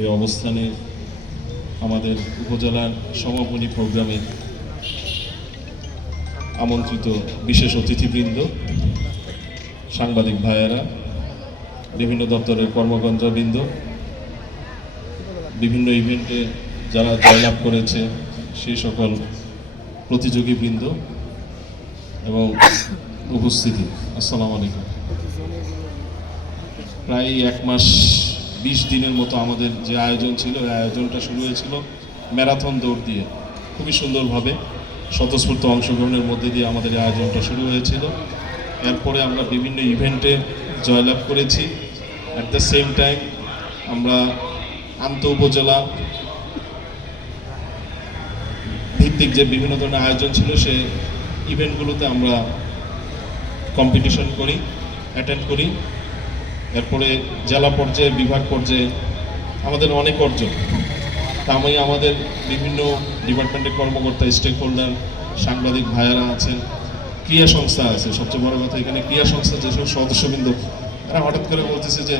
এই অবস্থানে আমাদের উপজেলার সমাপনী প্রোগ্রামে আমন্ত্রিত বিশেষ অতিথিবৃন্দ, সাংবাদিক ভাইয়েরা, বিভিন্ন দপ্তরের কর্মকর্তাবৃন্দ, বিভিন্ন ইভেন্টে যারা জয়লাভ করেছে সেই সকল প্রতিযোগীবৃন্দ এবং উপস্থিতি, আসসালামু আলাইকুম। প্রায় 1 মাস 20 দিনের মতো আমাদের যে আয়োজন ছিল, এই আয়োজনটা শুরু হয়েছিল ম্যারাথন দৌড় দিয়ে। খুবই সুন্দরভাবে স্বতঃস্ফূর্ত অংশগ্রহণের মধ্যে দিয়ে আমাদের এই আয়োজনটা শুরু হয়েছিল। এরপরে আমরা বিভিন্ন ইভেন্টে জয়লাভ করেছি। অ্যাট দ্য সেম টাইম আমরা আন্তঃ উপজেলা ভিত্তিক যে বিভিন্ন ধরনের আয়োজন ছিল সেই ইভেন্টগুলোতে আমরা কম্পিটিশন করি, অ্যাটেন্ড করি। এরপরে জেলা পর্যায়ে, বিভাগ পর্যায়ে আমাদের অনেক অর্জন। তা আমি আমাদের বিভিন্ন ডিপার্টমেন্টের কর্মকর্তা, স্টেক হোল্ডার, সাংবাদিক ভাইয়েরা আছেন, ক্রীড়া সংস্থা আছে, সবচেয়ে বড় কথা এখানে ক্রীড়া সংস্থা যেসব সদস্যবৃন্দ, তারা হঠাৎ করে বলতেছে যে